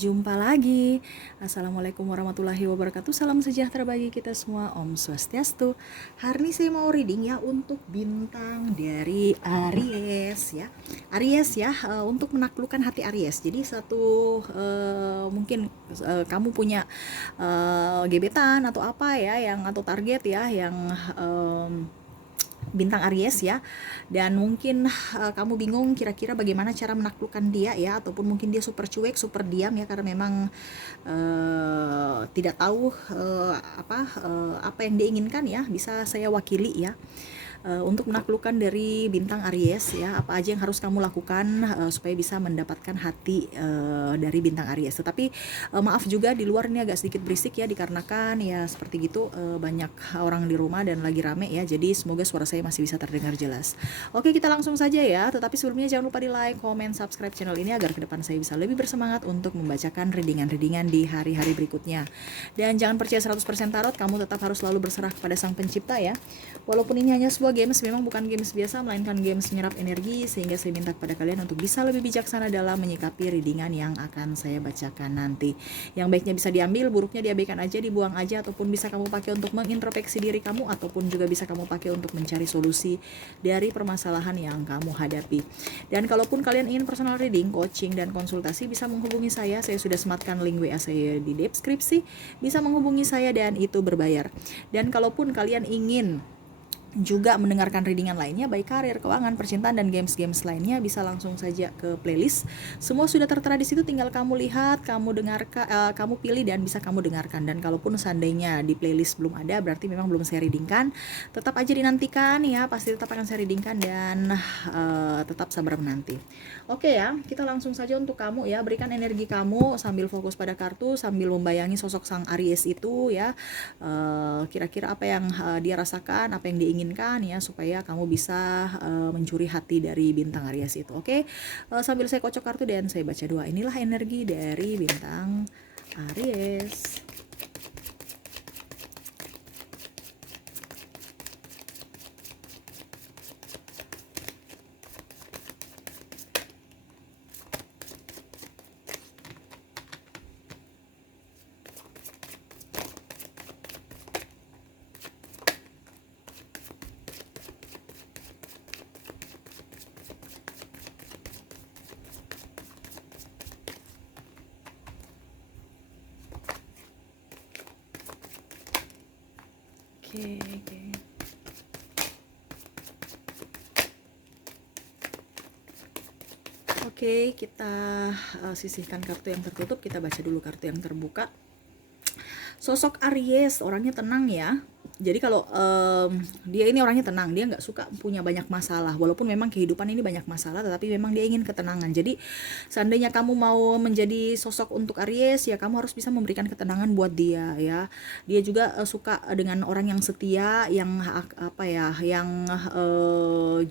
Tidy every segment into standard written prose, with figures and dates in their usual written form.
Jumpa lagi. Assalamualaikum warahmatullahi wabarakatuh. Salam sejahtera bagi kita semua. Om Swastiastu. Hari ini saya mau reading ya untuk bintang dari Aries ya. Aries ya, untuk menaklukkan hati Aries. Jadi mungkin kamu punya gebetan atau apa ya, yang atau target ya, yang bintang Aries ya, dan mungkin kamu bingung kira-kira bagaimana cara menaklukkan dia ya, ataupun mungkin dia super cuek, super diam ya, karena memang tidak tahu apa yang diinginkan ya. Bisa saya wakili ya, untuk menaklukkan dari bintang Aries ya, apa aja yang harus kamu lakukan supaya bisa mendapatkan hati dari bintang Aries. Tetapi maaf juga, di luar ini agak sedikit berisik ya, dikarenakan ya seperti gitu, banyak orang di rumah dan lagi rame ya, jadi semoga suara saya masih bisa terdengar jelas. Oke, kita langsung saja ya, tetapi sebelumnya jangan lupa di like, comment, subscribe channel ini agar ke depan saya bisa lebih bersemangat untuk membacakan readingan-readingan di hari-hari berikutnya. Dan jangan percaya 100% tarot, kamu tetap harus selalu berserah kepada Sang Pencipta ya. Walaupun ini hanya sebuah games, memang bukan games biasa, melainkan games menyerap energi, sehingga saya minta kepada kalian untuk bisa lebih bijaksana dalam menyikapi readingan yang akan saya bacakan nanti. Yang baiknya bisa diambil, buruknya diabaikan aja, dibuang aja, ataupun bisa kamu pakai untuk mengintrospeksi diri kamu, ataupun juga bisa kamu pakai untuk mencari solusi dari permasalahan yang kamu hadapi. Dan kalaupun kalian ingin personal reading, coaching, dan konsultasi, bisa menghubungi saya sudah sematkan link WA saya di deskripsi, bisa menghubungi saya dan itu berbayar. Dan kalaupun kalian ingin juga mendengarkan readingan lainnya, baik karir, keuangan, percintaan, dan games-games lainnya, bisa langsung saja ke playlist. Semua sudah tertera di situ, tinggal kamu lihat, kamu dengarkan, kamu pilih dan bisa kamu dengarkan. Dan kalaupun seandainya di playlist belum ada, berarti memang belum saya readingkan. Tetap aja dinantikan ya, pasti tetap akan saya readingkan, dan tetap sabar menanti. Oke ya, kita langsung saja untuk kamu ya. Berikan energi kamu sambil fokus pada kartu, sambil membayangi sosok sang Aries itu ya. Kira-kira apa yang dia rasakan, apa yang diinginkan ya, supaya kamu bisa mencuri hati dari bintang Aries itu. Oke, sambil saya kocok kartu dan saya baca doa. Inilah energi dari bintang Aries. Oke. Oke, kita sisihkan kartu yang tertutup, kita baca dulu kartu yang terbuka. Sosok Aries orangnya tenang ya. Jadi kalau dia ini orangnya tenang, dia nggak suka punya banyak masalah. Walaupun memang kehidupan ini banyak masalah, tetapi memang dia ingin ketenangan. Jadi seandainya kamu mau menjadi sosok untuk Aries ya, kamu harus bisa memberikan ketenangan buat dia ya. Dia juga suka dengan orang yang setia, yang yang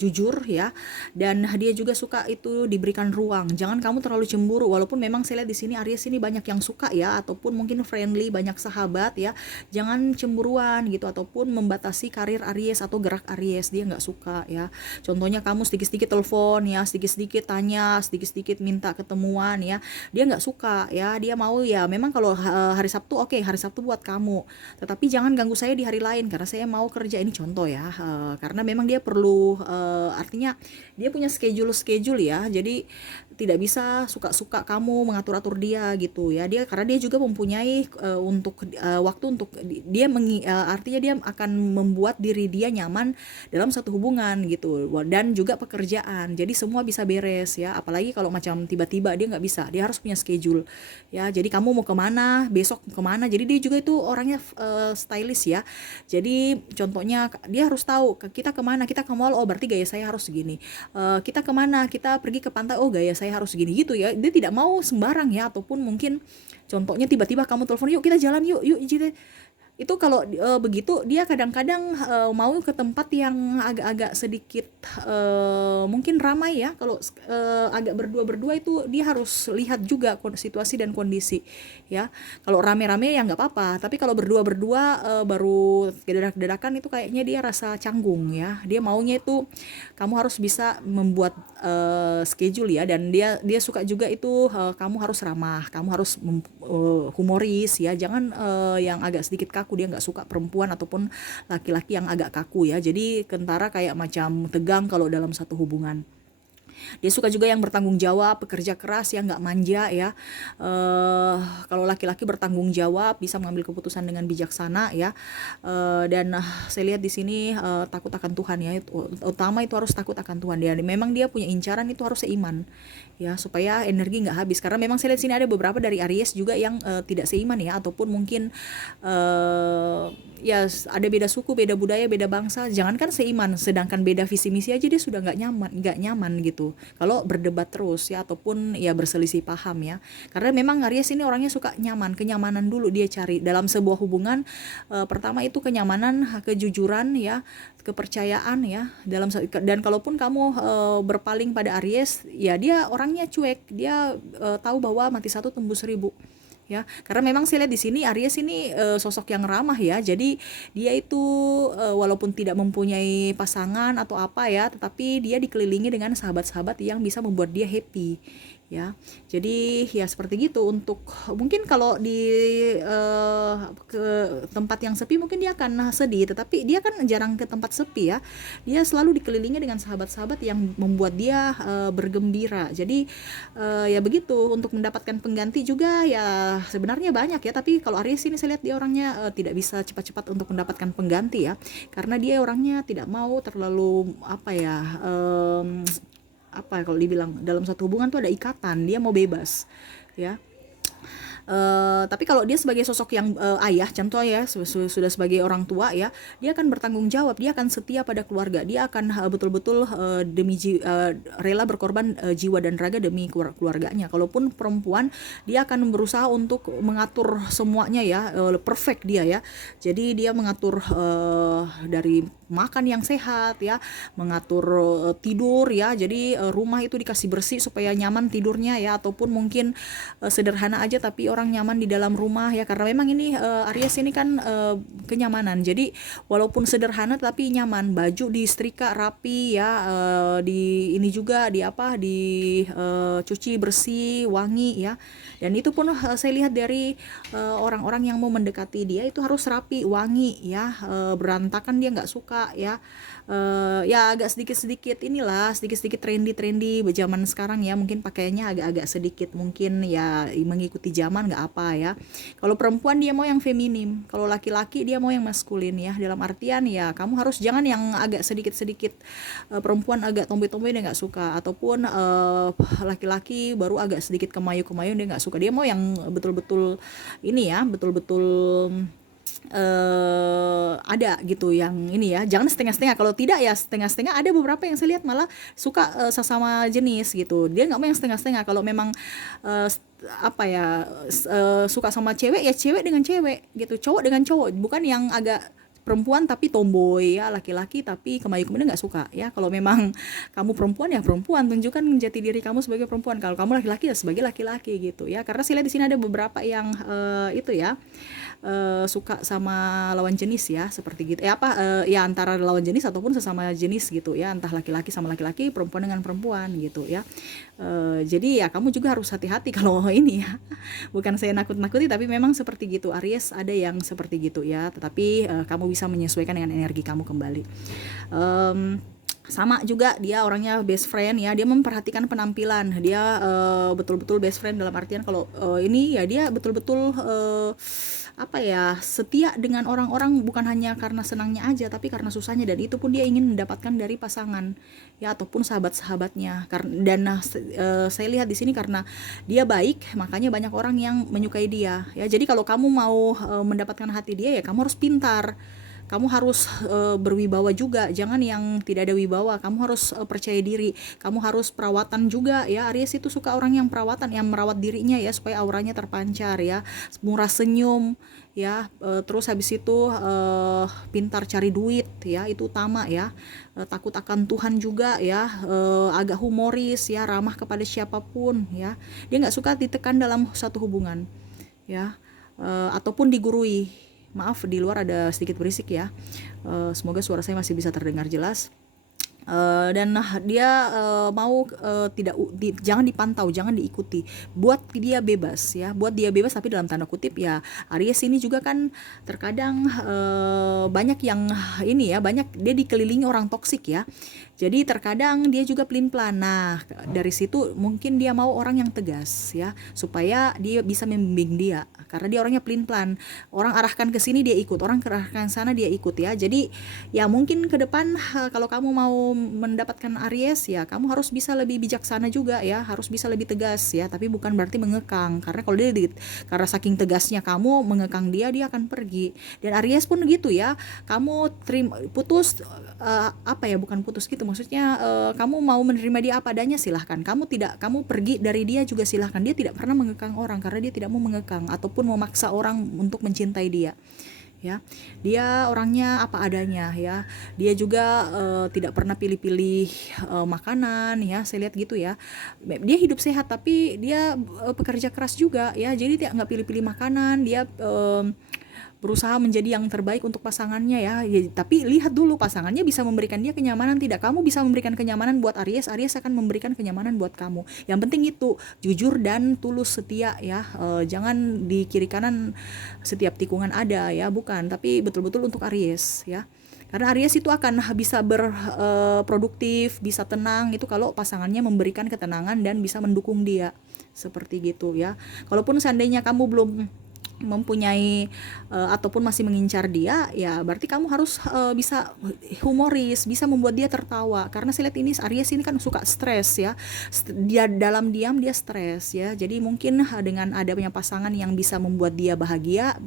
jujur ya. Dan dia juga suka itu diberikan ruang. Jangan kamu terlalu cemburu. Walaupun memang saya lihat di sini Aries ini banyak yang suka ya, ataupun mungkin friendly, banyak sahabat ya. Jangan cemburuan gitu, ataupun membatasi karir Aries atau gerak Aries, dia nggak suka ya. Contohnya kamu sedikit-sedikit telepon ya, sedikit-sedikit tanya, sedikit-sedikit minta ketemuan ya, dia nggak suka ya. Dia mau ya memang kalau hari Sabtu, oke, hari Sabtu buat kamu, tetapi jangan ganggu saya di hari lain karena saya mau kerja. Ini contoh ya, karena memang dia perlu, artinya dia punya schedule ya, jadi tidak bisa suka-suka kamu mengatur-atur dia gitu ya. Dia karena dia juga mempunyai waktu untuk dia artinya dia akan membuat diri dia nyaman dalam satu hubungan gitu, dan juga pekerjaan. Jadi semua bisa beres ya. Apalagi kalau macam tiba-tiba, dia nggak bisa, dia harus punya schedule ya. Jadi kamu mau kemana, besok mau kemana. Jadi dia juga itu orangnya stylish ya. Jadi contohnya dia harus tahu kita kemana, kita ke mall, oh berarti gaya saya harus segini. Kita kemana, kita pergi ke pantai, oh gaya saya harus segini gitu ya. Dia tidak mau sembarang ya. Ataupun mungkin contohnya tiba-tiba kamu telepon, yuk kita jalan, yuk gitu. itu kalau begitu dia kadang-kadang mau ke tempat yang agak-agak sedikit mungkin ramai ya. Kalau agak berdua-berdua itu dia harus lihat juga situasi dan kondisi ya. Kalau rame-rame ya nggak apa-apa, tapi kalau berdua-berdua baru dedak-dedakan itu kayaknya dia rasa canggung ya. Dia maunya itu kamu harus bisa membuat schedule ya, dan dia suka juga itu kamu harus ramah, kamu harus humoris ya. Jangan yang agak sedikit kaku. Dia nggak suka perempuan ataupun laki-laki yang agak kaku ya, jadi kentara kayak macam tegang kalau dalam satu hubungan. Dia suka juga yang bertanggung jawab, pekerja keras, yang nggak manja ya. Kalau laki-laki bertanggung jawab, bisa mengambil keputusan dengan bijaksana ya. Dan saya lihat di sini takut akan Tuhan ya. Utama itu harus takut akan Tuhan. Dia memang dia punya incaran itu harus seiman ya, supaya energi nggak habis. Karena memang saya lihat sini ada beberapa dari Aries juga yang tidak seiman ya, ataupun mungkin ya ada beda suku, beda budaya, beda bangsa. Jangankan seiman, sedangkan beda visi misi aja dia sudah nggak nyaman gitu kalau berdebat terus ya, ataupun ya berselisih paham ya. Karena memang Aries ini orangnya suka nyaman, kenyamanan dulu dia cari dalam sebuah hubungan. Pertama itu kenyamanan, kejujuran ya, kepercayaan ya dan kalaupun kamu berpaling pada Aries ya, dia orangnya cuek, dia tahu bahwa mati satu tembus seribu ya. Karena memang saya lihat di sini Aries ini sosok yang ramah ya. Jadi dia itu walaupun tidak mempunyai pasangan atau apa ya, tetapi dia dikelilingi dengan sahabat-sahabat yang bisa membuat dia happy ya. Jadi ya seperti gitu. Untuk mungkin kalau di ke tempat yang sepi mungkin dia akan sedih, tetapi dia kan jarang ke tempat sepi ya. Dia selalu dikelilingi dengan sahabat-sahabat yang membuat dia bergembira. Jadi ya begitu. Untuk mendapatkan pengganti juga ya sebenarnya banyak ya, tapi kalau Aries ini saya lihat dia orangnya tidak bisa cepat-cepat untuk mendapatkan pengganti ya, karena dia orangnya tidak mau terlalu apa kalau dibilang dalam satu hubungan tuh ada ikatan, dia mau bebas ya. Tapi kalau dia sebagai sosok yang ayah, contoh ya, sudah sebagai orang tua ya, dia akan bertanggung jawab, dia akan setia pada keluarga, dia akan betul-betul rela berkorban jiwa dan raga demi keluarganya. Kalaupun perempuan, dia akan berusaha untuk mengatur semuanya ya, perfect dia ya. Jadi dia mengatur dari makan yang sehat ya, mengatur tidur ya. Jadi rumah itu dikasih bersih supaya nyaman tidurnya ya, ataupun mungkin sederhana aja tapi orang nyaman di dalam rumah ya. Karena memang ini Aries ini kan kenyamanan. Jadi walaupun sederhana tapi nyaman, baju disetrika rapi ya, di ini juga cuci bersih, wangi ya. Dan itu pun saya lihat dari orang-orang yang mau mendekati dia itu harus rapi, wangi ya, berantakan dia nggak suka ya. Ya agak sedikit-sedikit inilah, sedikit-sedikit trendy zaman sekarang ya, mungkin pakaiannya agak-agak sedikit mungkin ya mengikuti zaman, nggak apa ya. Kalau perempuan dia mau yang feminim, kalau laki-laki dia mau yang maskulin ya. Dalam artian ya kamu harus jangan yang agak sedikit-sedikit perempuan agak tomboy-tomboy dia nggak suka, ataupun laki-laki baru agak sedikit kemayu-kemayu dia nggak suka. Dia mau yang betul-betul ini ya, betul-betul ada gitu yang ini ya, jangan setengah-setengah. Kalau tidak ya setengah-setengah. Ada beberapa yang saya lihat malah suka sesama jenis gitu, dia nggak mau yang setengah-setengah. Kalau memang suka sama cewek ya cewek dengan cewek gitu, cowok dengan cowok, bukan yang agak perempuan tapi tomboy ya, laki-laki tapi kemayu-kemayu nggak suka ya. Kalau memang kamu perempuan ya perempuan, tunjukkan jati diri kamu sebagai perempuan. Kalau kamu laki-laki ya sebagai laki-laki gitu ya. Karena saya lihat di sini ada beberapa yang itu ya, suka sama lawan jenis ya, seperti gitu ya, antara lawan jenis ataupun sesama jenis gitu ya, entah laki-laki sama laki-laki, perempuan dengan perempuan gitu ya. Jadi ya kamu juga harus hati-hati kalau ini ya, bukan saya nakut-nakuti, tapi memang seperti gitu. Aries ada yang seperti gitu ya, tetapi kamu bisa menyesuaikan dengan energi kamu kembali. Sama juga dia orangnya best friend ya, dia memperhatikan penampilan, dia betul-betul best friend dalam artian kalau ini ya dia betul-betul setia dengan orang-orang, bukan hanya karena senangnya aja tapi karena susahnya, dan itu pun dia ingin mendapatkan dari pasangan ya ataupun sahabat-sahabatnya. Dan saya lihat di sini karena dia baik, makanya banyak orang yang menyukai dia ya. Jadi kalau kamu mau mendapatkan hati dia ya kamu harus pintar Kamu harus berwibawa juga, jangan yang tidak ada wibawa. Kamu harus percaya diri, kamu harus perawatan juga ya. Aries itu suka orang yang perawatan, yang merawat dirinya ya, supaya auranya terpancar ya, murah senyum ya. Terus habis itu pintar cari duit ya, itu utama ya. Takut akan Tuhan juga ya, agak humoris ya, ramah kepada siapapun ya. Dia nggak suka ditekan dalam satu hubungan ya, ataupun digurui. Maaf, di luar ada sedikit berisik ya. Semoga suara saya masih bisa terdengar jelas. Dan dia mau tidak jangan dipantau, jangan diikuti, buat dia bebas ya, buat dia bebas tapi dalam tanda kutip ya. Aries ini juga kan terkadang banyak yang ini ya, banyak dia dikelilingi orang toksik ya, jadi terkadang dia juga pelin-pelan. Nah, dari situ mungkin dia mau orang yang tegas ya, supaya dia bisa membimbing dia, karena dia orangnya pelin-pelan. Orang arahkan ke sini dia ikut, orang arahkan sana dia ikut ya. Jadi ya mungkin ke depan kalau kamu mau mendapatkan Aries ya, kamu harus bisa lebih bijaksana juga ya, harus bisa lebih tegas ya, tapi bukan berarti mengekang, karena kalau dia karena saking tegasnya kamu mengekang dia akan pergi. Dan Aries pun gitu ya, kamu putus apa ya, bukan putus gitu maksudnya, kamu mau menerima dia apa adanya silahkan, kamu pergi dari dia juga silahkan. Dia tidak pernah mengekang orang, karena dia tidak mau mengekang ataupun memaksa orang untuk mencintai dia ya. Dia orangnya apa adanya ya. Dia juga tidak pernah pilih-pilih makanan ya, saya lihat gitu ya. Dia hidup sehat tapi dia pekerja keras juga ya, jadi dia nggak pilih-pilih makanan. Dia berusaha menjadi yang terbaik untuk pasangannya ya. Tapi lihat dulu pasangannya bisa memberikan dia kenyamanan tidak. Kamu bisa memberikan kenyamanan buat Aries, Aries akan memberikan kenyamanan buat kamu. Yang penting itu jujur dan tulus setia ya. Jangan di kiri kanan setiap tikungan ada ya, bukan, tapi betul-betul untuk Aries ya. Karena Aries itu akan bisa berproduktif, bisa tenang itu kalau pasangannya memberikan ketenangan dan bisa mendukung dia, seperti gitu ya. Kalaupun seandainya kamu belum mempunyai ataupun masih mengincar dia ya, berarti kamu harus bisa humoris, bisa membuat dia tertawa, karena saya lihat ini Aries ini kan suka stres ya. Dia dalam diam dia stres ya, jadi mungkin dengan adanya pasangan yang bisa membuat dia bahagia,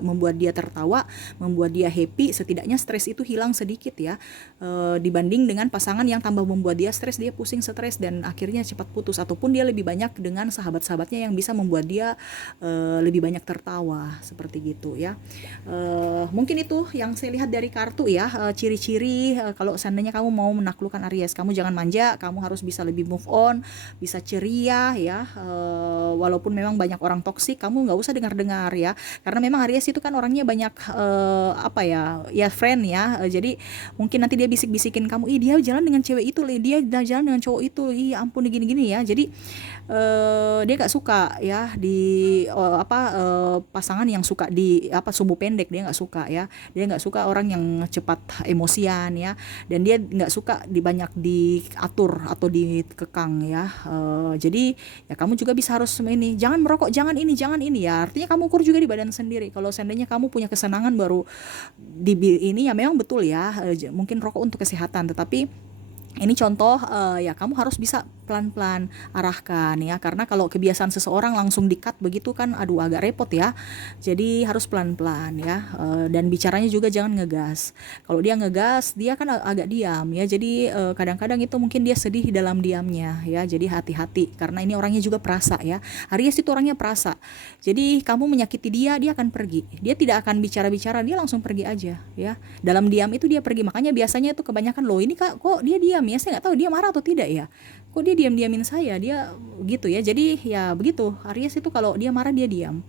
membuat dia tertawa, membuat dia happy, setidaknya stres itu hilang sedikit ya, dibanding dengan pasangan yang tambah membuat dia stres, dia pusing stres dan akhirnya cepat putus, ataupun dia lebih banyak dengan sahabat-sahabatnya yang bisa membuat dia lebih banyak tertawa, seperti gitu ya. Mungkin itu yang saya lihat dari kartu ya, ciri-ciri kalau seandainya kamu mau menaklukkan Aries. Kamu jangan manja, kamu harus bisa lebih move on, bisa ceria ya. Walaupun memang banyak orang toksik, kamu nggak usah dengar-dengar ya, karena memang Aries itu kan orangnya banyak apa ya friend ya. Jadi mungkin nanti dia bisik-bisikin kamu, ih dia jalan dengan cewek itu, dia jalan dengan cowok itu, ih ampun gini-gini ya. Jadi dia nggak suka ya di pasangan yang suka di sumbu pendek, dia nggak suka ya. Dia nggak suka orang yang cepat emosian ya, dan dia nggak suka banyak diatur atau dikekang ya. Jadi ya kamu juga bisa harus ini, jangan merokok, jangan ini ya, artinya kamu ukur juga di badan sendiri. Kalau seandainya kamu punya kesenangan baru di ini ya, memang betul ya, mungkin rokok untuk kesehatan, tetapi ini contoh ya kamu harus bisa pelan-pelan arahkan ya, karena kalau kebiasaan seseorang langsung di-cut begitu kan aduh agak repot ya. Jadi harus pelan-pelan ya, dan bicaranya juga jangan ngegas. Kalau dia ngegas dia kan agak diam ya, jadi kadang-kadang itu mungkin dia sedih di dalam diamnya ya. Jadi hati-hati, karena ini orangnya juga perasa ya. Aries itu orangnya perasa, jadi kamu menyakiti dia akan pergi, dia tidak akan bicara-bicara, dia langsung pergi aja ya. Dalam diam itu dia pergi, makanya biasanya itu kebanyakan loh ini kak kok dia diam ya, saya nggak tahu dia marah atau tidak ya, kok dia diam-diamin saya, dia gitu ya. Jadi ya begitu, Aries itu kalau dia marah dia diam,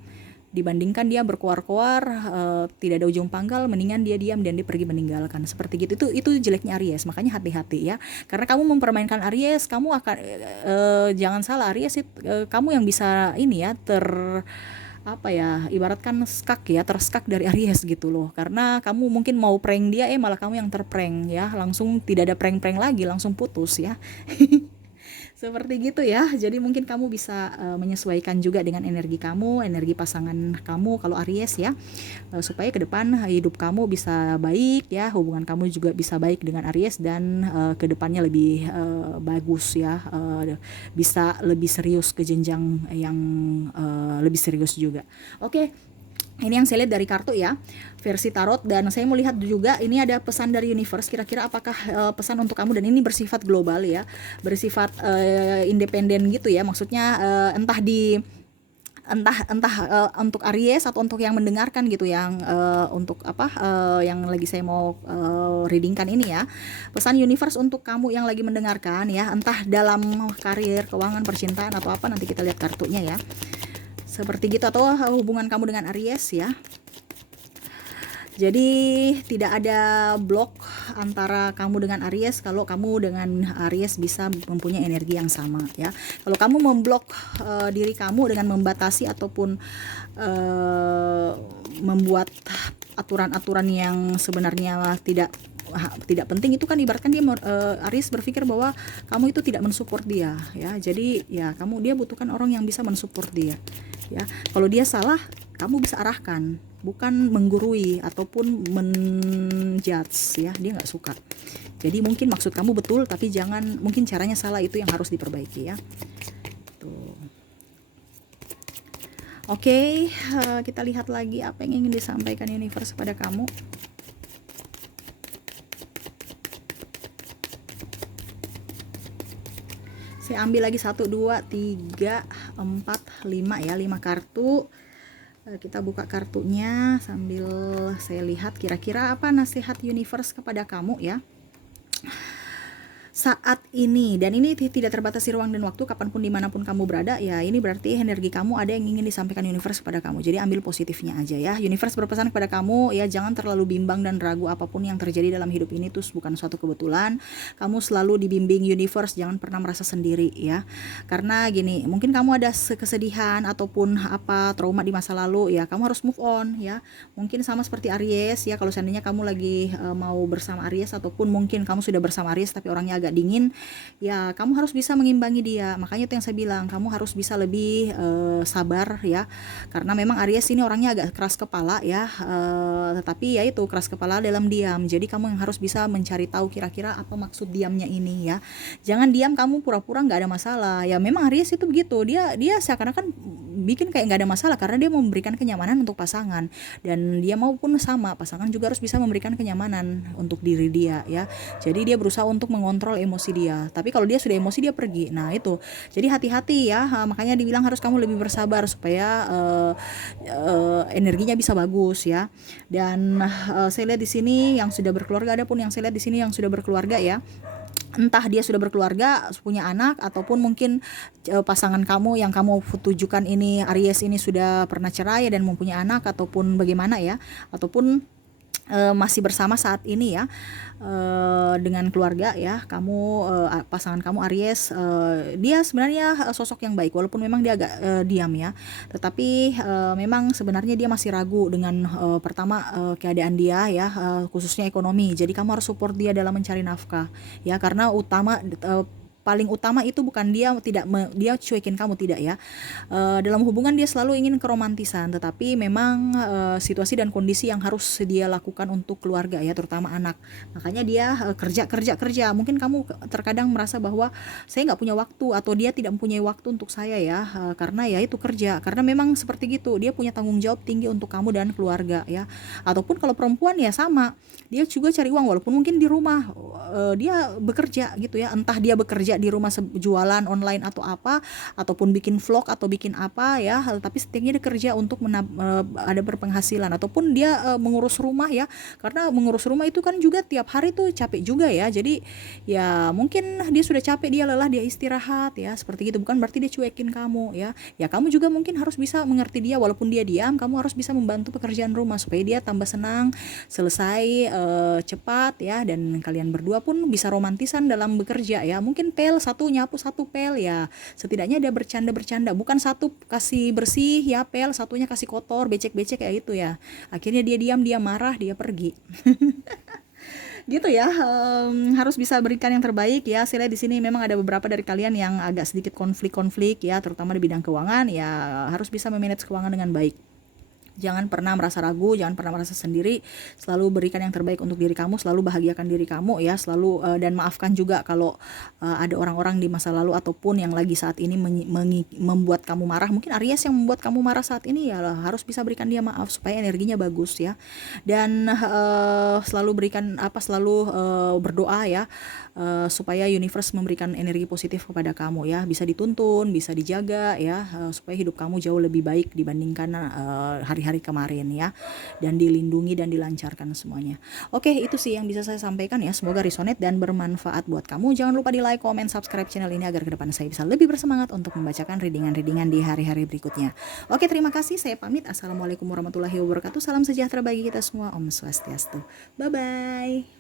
dibandingkan dia berkoar-koar tidak ada ujung pangkal, mendingan dia diam dan dia pergi meninggalkan, seperti gitu. Itu jeleknya Aries, makanya hati-hati ya, karena kamu mempermainkan Aries, kamu akan jangan salah, Aries itu kamu yang bisa ini ya apa ya, ibaratkan skak ya, terskak dari Aries gitu loh, karena kamu mungkin mau prank dia malah kamu yang terprank ya, langsung tidak ada prank-prank lagi, langsung putus ya. Seperti gitu ya. Jadi mungkin kamu bisa menyesuaikan juga dengan energi kamu, energi pasangan kamu kalau Aries ya, supaya ke depan hidup kamu bisa baik ya, hubungan kamu juga bisa baik dengan Aries, dan ke depannya lebih bagus ya, bisa lebih serius ke jenjang yang lebih serius juga. Oke. Ini yang saya lihat dari kartu ya, versi tarot, dan saya mau lihat juga ini ada pesan dari universe, kira-kira apakah pesan untuk kamu, dan ini bersifat global ya, bersifat independen gitu ya, maksudnya entah di untuk Aries atau untuk yang mendengarkan gitu, yang untuk apa yang lagi saya mau readingkan ini ya, pesan universe untuk kamu yang lagi mendengarkan ya, entah dalam karir, keuangan, percintaan atau apa, nanti kita lihat kartunya ya, seperti gitu, atau hubungan kamu dengan Aries ya. Jadi tidak ada blok antara kamu dengan Aries kalau kamu dengan Aries bisa mempunyai energi yang sama ya. Kalau kamu memblok diri kamu dengan membatasi ataupun membuat aturan-aturan yang sebenarnya tidak penting, itu kan ibaratkan dia Aries berpikir bahwa kamu itu tidak mensupport dia ya. Jadi ya dia butuhkan orang yang bisa mensupport dia ya. Kalau dia salah, kamu bisa arahkan, bukan menggurui ataupun menjudge ya, dia nggak suka. Jadi mungkin maksud kamu betul, tapi mungkin caranya salah, itu yang harus diperbaiki ya. Tuh. Oke, kita lihat lagi apa yang ingin disampaikan universe pada kamu. Saya ambil lagi 1, 2, 3, 4, 5 ya, 5 kartu. Kita buka kartunya sambil saya lihat kira-kira apa nasihat universe kepada kamu ya saat ini. Dan ini tidak terbatasi ruang dan waktu, kapanpun dimanapun kamu berada ya. Ini berarti energi kamu ada yang ingin disampaikan universe kepada kamu, jadi ambil positifnya aja ya. Universe berpesan kepada kamu ya, jangan terlalu bimbang dan ragu, apapun yang terjadi dalam hidup ini tuh bukan suatu kebetulan. Kamu selalu dibimbing universe, jangan pernah merasa sendiri ya. Karena gini, mungkin kamu ada kesedihan ataupun apa trauma di masa lalu ya, kamu harus move on ya. Mungkin sama seperti Aries ya, kalau seandainya kamu lagi mau bersama Aries, ataupun mungkin kamu sudah bersama Aries tapi orangnya agak dingin ya, kamu harus bisa mengimbangi dia. Makanya itu yang saya bilang, kamu harus bisa lebih sabar ya, karena memang Aries ini orangnya agak keras kepala ya, tetapi ya itu keras kepala dalam diam. Jadi kamu yang harus bisa mencari tahu kira-kira apa maksud diamnya ini ya. Jangan diam kamu pura-pura nggak ada masalah ya. Memang Aries itu begitu, dia seakan-akan bikin kayak nggak ada masalah karena dia mau memberikan kenyamanan untuk pasangan, dan dia maupun sama pasangan juga harus bisa memberikan kenyamanan untuk diri dia ya. Jadi dia berusaha untuk mengontrol emosi dia, tapi kalau dia sudah emosi dia pergi. Nah itu, jadi hati-hati ya, makanya dibilang harus kamu lebih bersabar supaya energinya bisa bagus ya. Dan saya lihat di sini yang sudah berkeluarga, ada pun yang saya lihat di sini yang sudah berkeluarga ya, entah dia sudah berkeluarga, punya anak, ataupun mungkin pasangan kamu yang kamu tujukan ini Aries ini sudah pernah cerai dan mempunyai anak, ataupun bagaimana ya, ataupun masih bersama saat ini ya dengan keluarga ya. Kamu pasangan kamu Aries, dia sebenarnya sosok yang baik, walaupun memang dia agak diam ya, tetapi memang sebenarnya dia masih ragu dengan pertama keadaan dia ya, khususnya ekonomi. Jadi kamu harus support dia dalam mencari nafkah ya, karena paling utama itu bukan dia dia cuekin kamu, tidak ya. Dalam hubungan dia selalu ingin keromantisan, tetapi memang situasi dan kondisi yang harus dia lakukan untuk keluarga ya, terutama anak. Makanya dia kerja. Mungkin kamu terkadang merasa bahwa saya nggak punya waktu, atau dia tidak mempunyai waktu untuk saya ya, karena ya itu kerja. Karena memang seperti gitu, dia punya tanggung jawab tinggi untuk kamu dan keluarga ya. Ataupun kalau perempuan ya sama, dia juga cari uang, walaupun mungkin di rumah dia bekerja gitu ya, entah dia bekerja di rumah jualan online atau apa, ataupun bikin vlog atau bikin apa ya, tapi setidaknya dia kerja untuk ada berpenghasilan. Ataupun dia mengurus rumah ya, karena mengurus rumah itu kan juga tiap hari tuh capek juga ya. Jadi ya mungkin dia sudah capek, dia lelah, dia istirahat ya, seperti gitu. Bukan berarti dia cuekin kamu ya. Ya kamu juga mungkin harus bisa mengerti dia, walaupun dia diam, kamu harus bisa membantu pekerjaan rumah supaya dia tambah senang, selesai cepat ya, dan kalian berdua pun bisa romantisan dalam bekerja ya. Mungkin satu nyapu, satu pel ya, setidaknya dia bercanda, bukan satu kasih bersih ya pel, satunya kasih kotor, becek-becek kayak gitu ya. Akhirnya dia diam, dia marah, dia pergi. Gitu ya, harus bisa berikan yang terbaik ya. Saya lihat di sini memang ada beberapa dari kalian yang agak sedikit konflik ya, terutama di bidang keuangan ya, harus bisa memanage keuangan dengan baik. Jangan pernah merasa ragu, jangan pernah merasa sendiri. Selalu berikan yang terbaik untuk diri kamu, selalu bahagiakan diri kamu ya, selalu dan maafkan juga kalau ada orang-orang di masa lalu ataupun yang lagi saat ini membuat kamu marah. Mungkin Aries yang membuat kamu marah saat ini ya harus bisa berikan dia maaf supaya energinya bagus ya. Dan selalu berikan berdoa ya, supaya universe memberikan energi positif kepada kamu ya, bisa dituntun, bisa dijaga ya, supaya hidup kamu jauh lebih baik dibandingkan hari-hari kemarin ya, dan dilindungi dan dilancarkan semuanya. Oke, itu sih yang bisa saya sampaikan ya, semoga resonate dan bermanfaat buat kamu. Jangan lupa di like, comment, subscribe channel ini agar ke depan saya bisa lebih bersemangat untuk membacakan readingan-readingan di hari-hari berikutnya. Oke, terima kasih, saya pamit. Assalamualaikum warahmatullahi wabarakatuh, salam sejahtera bagi kita semua, Om Swastiastu, bye bye.